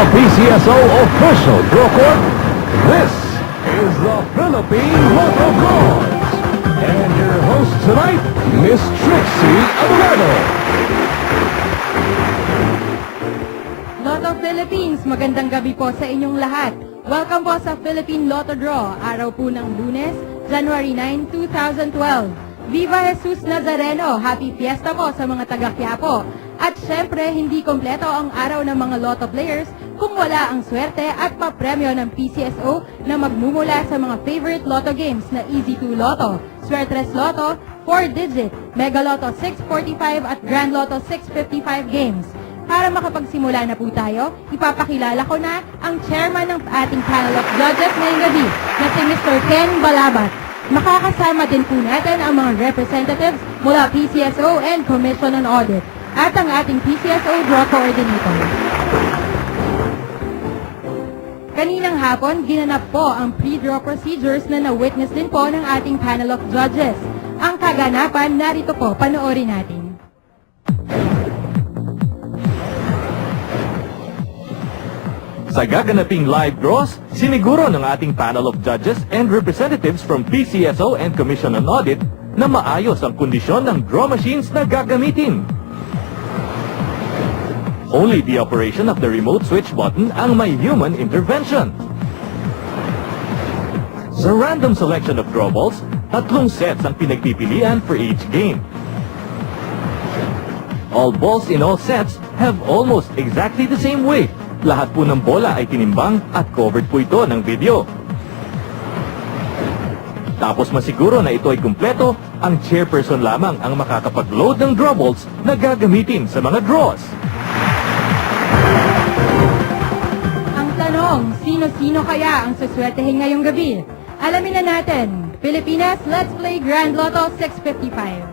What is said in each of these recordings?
the PCSO official draw court, this is the Philippine Lotto Draws. And your host tonight, Miss Trixie Aburado. Lotto Philippines, magandang gabi po sa inyong lahat. Welcome po sa Philippine Lotto Draw, araw po ng Lunes, January 9, 2012. Viva Jesus Nazareno! Happy Fiesta po sa mga taga-Quiapo. At syempre, hindi kompleto ang araw ng mga Lotto players kung wala ang swerte at papremyo ng PCSO na magmumula sa mga favorite Lotto games na Easy 2 Lotto, Swertres Lotto, 4-digit, Mega Lotto 645 at Grand Lotto 655 games. Para makapagsimula na po tayo, ipapakilala ko na ang chairman ng ating panel of judges ngayong gabi na si Mr. Ken Balabat. Makakasama din po natin ang mga representatives mula PCSO and Commission on Audit at ang ating PCSO Draw Coordinator. Kaninang hapon, ginanap po ang pre-draw procedures na na-witness din po ng ating panel of judges. Ang kaganapan, narito po, panoorin natin. Sa gaganaping live draws, siniguro ng ating panel of judges and representatives from PCSO and Commission on Audit na maayos ang kondisyon ng draw machines na gagamitin. Only the operation of the remote switch button ang may human intervention. Sa random selection of draw balls, 3 sets ang pinagpipilian for each game. All balls in all sets have almost exactly the same weight. Lahat po ng bola ay tinimbang at covered po ito ng video. Tapos masiguro na ito ay kumpleto, ang chairperson lamang ang makakapag-load ng draw balls na gagamitin sa mga draws. Ang tanong, sino-sino kaya ang suswertehin ngayong gabi? Alamin na natin. Pilipinas, let's play Grand Lotto 655.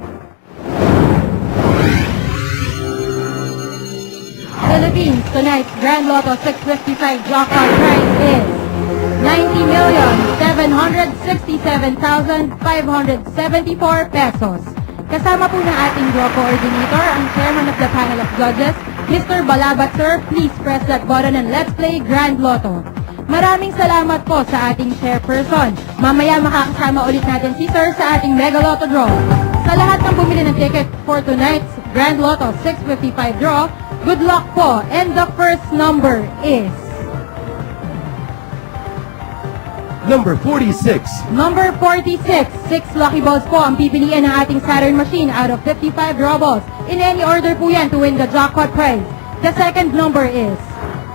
Philippines, tonight's Grand Lotto 655 jackpot prize is 90,767,574 pesos. Kasama po ng ating draw coordinator, ang chairman of the panel of judges, Mr. Balabat. Sir, please press that button and let's play Grand Lotto. Maraming salamat po sa ating chairperson. Mamaya makakasama ulit natin si Sir sa ating Mega Lotto draw. Sa lahat ng bumili ng ticket for tonight's Grand Lotto 655 draw, good luck po. And the first number is... Number 46. Number 46. 6 lucky balls po ang pipiliin ng ating Saturn machine out of 55 draw balls. In any order po yan to win the jackpot prize. The second number is...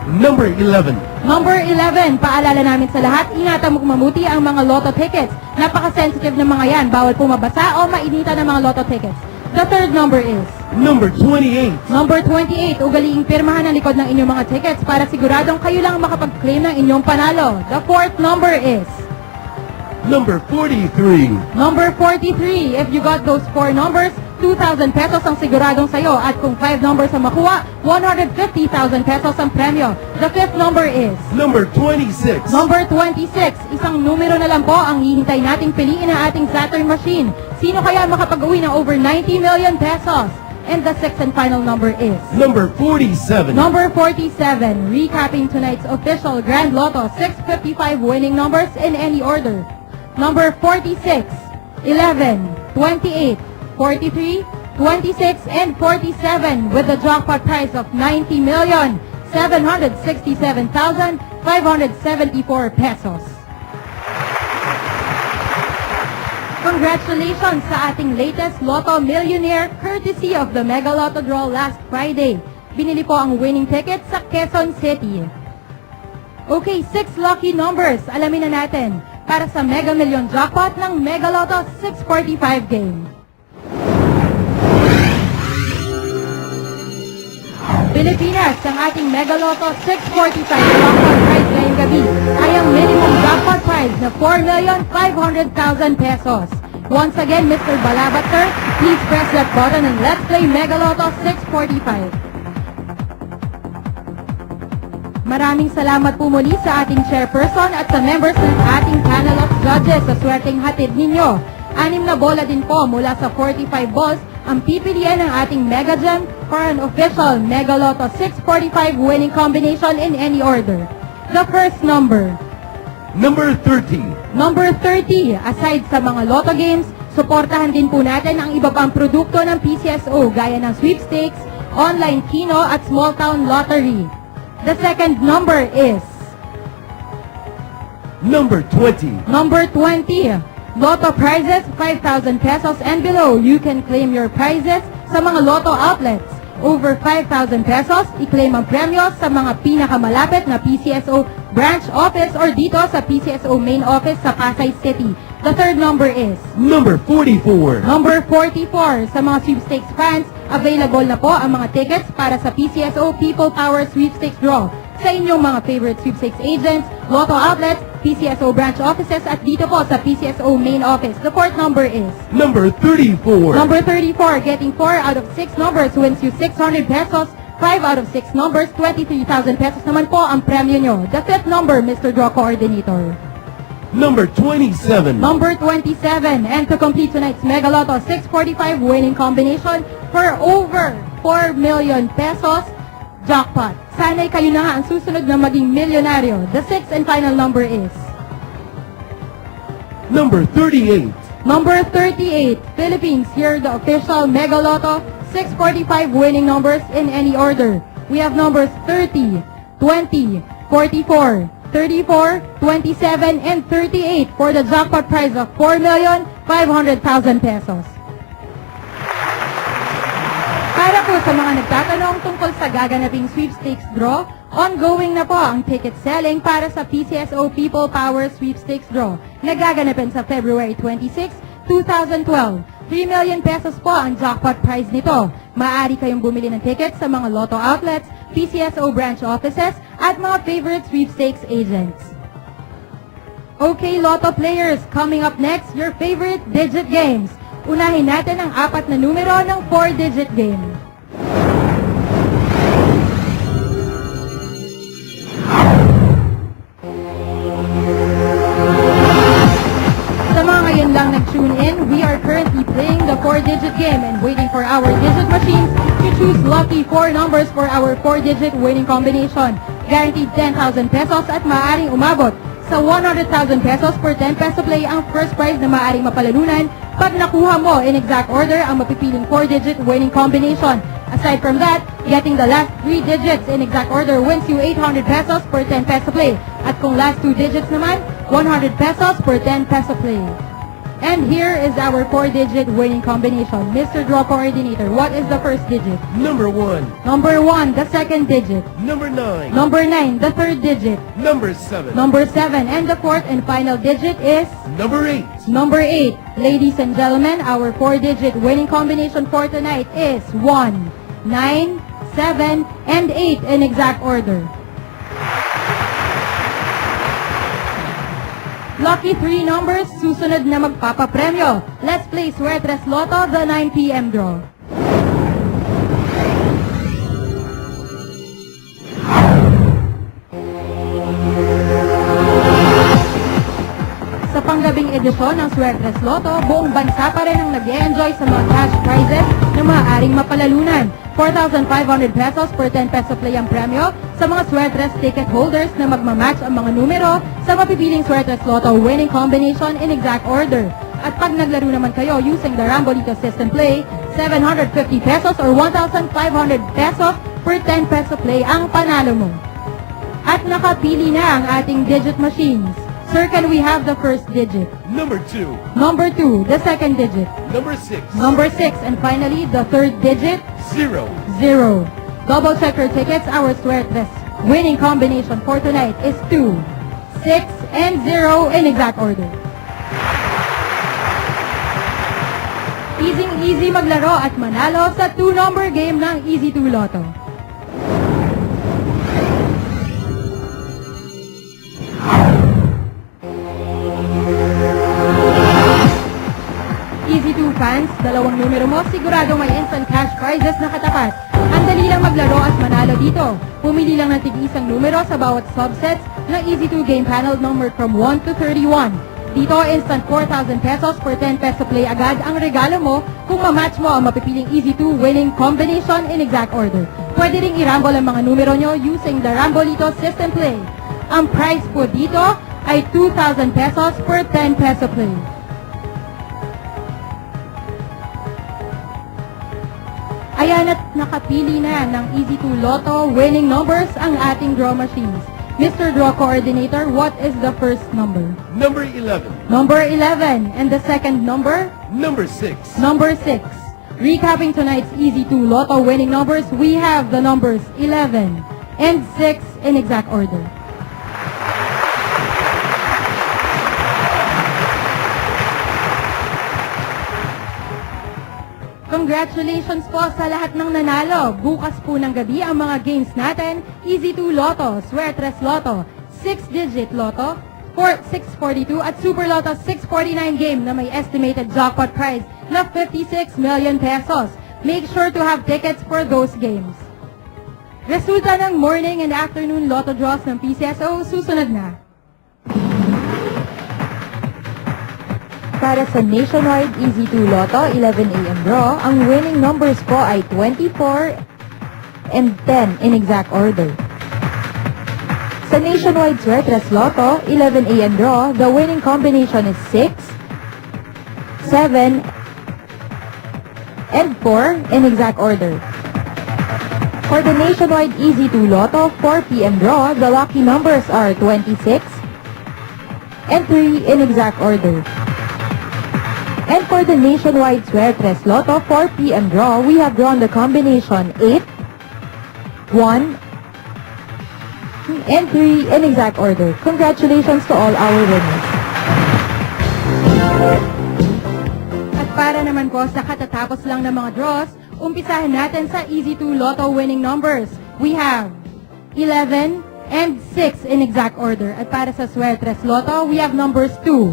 Number 11. Number 11. Paalala namin sa lahat, ingatan mo mamuti ang mga lotto tickets. Napaka-sensitive ng mga yan. Bawal po mabasa o mainita ng mga lotto tickets. The third number is... Number 28. Number 28. Ugaliing pirmahan ang likod ng inyong mga tickets para siguradong kayo lang makapag-claim ng inyong panalo. The fourth number is... Number 43. Number 43. If you got those 4 numbers, 2,000 pesos ang siguradong sayo. At kung 5 numbers ang makuha, 150,000 pesos ang premyo. The fifth number is... Number 26. Number 26. Isang numero na lang po ang hihintay nating piliin ng ating Saturn machine. Sino kaya makapag-uwi ng over 90 million pesos? And the sixth and final number is... Number 47. Number 47. Recapping tonight's official Grand Lotto 655 winning numbers in any order. Number 46, 11, 28, 43, 26, and 47 with the jackpot prize of 90,767,574 pesos. Congratulations sa ating latest Lotto Millionaire courtesy of the Mega Lotto draw last Friday. Binili po ang winning ticket sa Quezon City. Okay, 6 lucky numbers. Alamin na natin para sa Mega Million Jackpot ng Mega Lotto 645 game. Pilipinas, ang ating Mega Lotto 645 jackpot prize ngayong gabi ay ang minimum jackpot prize na 4,500,000 pesos. Once again, Mr. Balabat, sir, please press that button and let's play Mega Lotto 645. Maraming salamat po muli sa ating chairperson at sa members ng ating panel of judges sa swerteng hatid ninyo. 6 na bola din po mula sa 45 balls ang pipilian ng ating Mega Gem for an official Mega Lotto 645 winning combination in any order. The first number. Number 30. Number 30, aside sa mga lotto games, suportahan din po natin ang iba pang produkto ng PCSO gaya ng sweepstakes, online kino at small town lottery. The second number is Number 20. number 20. Lotto prizes, 5,000 pesos and below. You can claim your prizes sa mga lotto outlets. Over 5,000 pesos, i-claim ang premyo sa mga pinakamalapit na PCSO branch office or dito sa PCSO main office sa Pasay City. The third number is Number 44. number 44. Sa mga sweepstakes fans, available na po ang mga tickets para sa PCSO People Power Sweepstakes Draw sa inyong mga favorite sweepstakes agents, lotto outlets, PCSO branch offices at dito po sa PCSO main office. The fourth number is Number 34. number 34. Getting 4 out of 6 numbers wins you 600 pesos. 5 out of 6 numbers, 23,000 pesos naman po ang premyo nyo. The fifth number, Mr. Draw Coordinator. Number 27. Number 27. And to complete tonight's Mega Lotto 645 winning combination for over 4 million pesos jackpot. Sana'y kayo na nga ang susunod na maging milyonaryo. The sixth and final number is Number 38. number 38. Philippines, here the official Mega Lotto 645 winning numbers in any order. We have numbers 30, 20, 44, 34, 27, and 38 for the jackpot prize of 4,500,000 pesos. Para po sa mga nagtatanong tungkol sa gaganaping sweepstakes draw, ongoing na po ang ticket selling para sa PCSO People Power Sweepstakes Draw na gaganapin sa February 26, 2012. 3 million pesos po ang jackpot prize nito. Maaari kayong bumili ng tickets sa mga lotto outlets, PCSO branch offices, at mga favorite sweepstakes agents. Okay, lotto players, coming up next, your favorite digit games. Unahin natin ang 4 na numero ng 4-digit game. Sa mga ngayon lang nag-tune in, we are currently playing the 4-digit game and waiting for our digit machines to choose lucky 4 numbers for our 4-digit winning combination. Guaranteed 10,000 pesos at maaaring umabot sa 100,000 pesos per 10 peso play ang first prize na maaaring mapalalunan pag nakuha mo in exact order ang mapipiling 4-digit winning combination. Aside from that, getting the last 3 digits in exact order wins you 800 pesos per 10 peso play. At kung last 2 digits naman, 100 pesos per 10 peso play. And here is our 4-digit winning combination. Mr. Draw Coordinator, what is the first digit? Number 1. Number 1, the second digit. Number 9. Number 9, the third digit. Number 7. Number 7, and the fourth and final digit is Number 8. number 8. Ladies and gentlemen, our 4-digit winning combination for tonight is 1, 9, 7, and 8 in exact order. Lucky 3 numbers, susunod na magpapapremyo. Let's play Suertres Lotto, the 9 p.m. draw. Sa panggabing edisyon ng Suertres Lotto, buong bansa pa rin ang nag-e-enjoy sa mga cash prizes na maaaring mapalalunan. 4,500 pesos per 10 peso play ang premyo sa mga Suertres ticket holders na magmamatch ang mga numero sa mapipiling Suertres Lotto winning combination in exact order. At pag naglaro naman kayo using the Rambolito system play, 750 pesos or 1,500 pesos per 10 peso play ang panalo mo. At nakapili na ang ating digit machines. Sir, can we have the first digit? Number 2. Number 2, the second digit. Number 6. Number 6, and finally, the third digit, 0. 0. Double check your tickets. Our Suertres winning combination for tonight is 2, 6, and 0 in exact order. Easy maglaro at manalo sa 2-number game ng Easy 2 Lotto. Easy 2 fans, dalawang numero mo, sigurado may instant cash prizes na katapat. Ang dali lang maglaro at manalo dito. Pumili lang ng tig-isang numero sa bawat subsets ng Easy 2 game panel numbered from 1 to 31. Dito, instant 4,000 pesos per 10 peso play agad ang regalo mo kung mamatch mo ang mapipiling Easy 2 winning combination in exact order. Pwede ring i-rumble ang mga numero nyo using the Rambolito System Play. Ang price po dito ay 2,000 pesos per 10 peso play. Ayan at nakapili na ng Easy 2 Lotto winning numbers ang ating draw machines. Mr. Draw Coordinator, what is the first number? Number 11. Number 11. And the second number? Number 6. Number 6. Recapping tonight's Easy 2 Lotto winning numbers, we have the numbers 11 and 6 in exact order. Congratulations po sa lahat ng nanalo. Bukas po ng gabi ang mga games natin, Easy 2 Lotto, Suertres Lotto, 6-digit Lotto, 642 at Super Lotto 649 game na may estimated jackpot prize na 56 million pesos. Make sure to have tickets for those games. Resulta ng morning and afternoon Lotto draws ng PCSO susunod na. Para sa Nationwide Easy 2 Lotto 11 AM draw, ang winning numbers po ay 24 and 10 in exact order. Sa Nationwide Suertres Lotto 11 AM draw, the winning combination is 6, 7, and 4 in exact order. For the Nationwide Easy 2 Lotto 4 PM draw, the lucky numbers are 26 and 3 in exact order. And for the Nationwide Suertres Lotto 4 PM draw, we have drawn the combination 8, 1, and 3 in exact order. Congratulations to all our winners. At para naman po sa katatapos lang ng mga draws, umpisahan natin sa Easy 2 Lotto winning numbers. We have 11 and 6 in exact order. At para sa Suertres Lotto, we have numbers 2,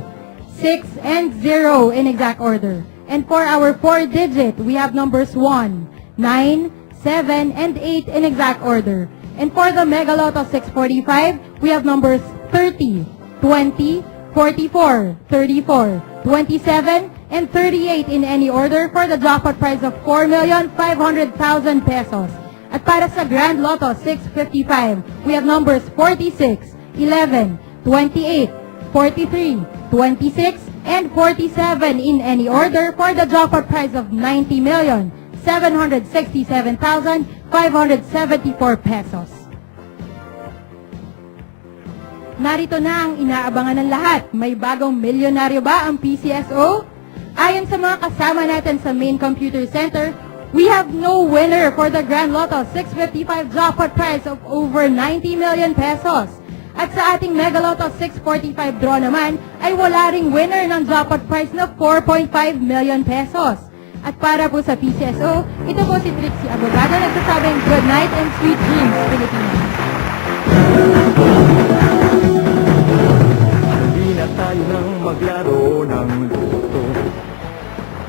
6, and 0 in exact order. And for our 4-digit, we have numbers 1, 9, 7, and 8 in exact order. And for the Mega Lotto 645, we have numbers 30, 20, 44, 34, 27, and 38 in any order for the jackpot prize of 4,500,000 pesos. At para sa Grand Lotto 655, we have numbers 46, 11, 28, 43, 26, and 47 in any order for the jackpot prize of 90,767,574 pesos. Narito na ang inaabangan ng lahat. May bagong milyonaryo ba ang PCSO? Ayon sa mga kasama natin sa main computer center, we have no winner for the Grand Lotto 655 jackpot prize of over 90 million pesos. At sa ating Mega Lotto 645 draw naman, ay wala ring winner ng jackpot prize na 4.5 million pesos. At para po sa PCSO, ito po si Trixie Abogado nagsasabing good night and sweet dreams, Pilipinas.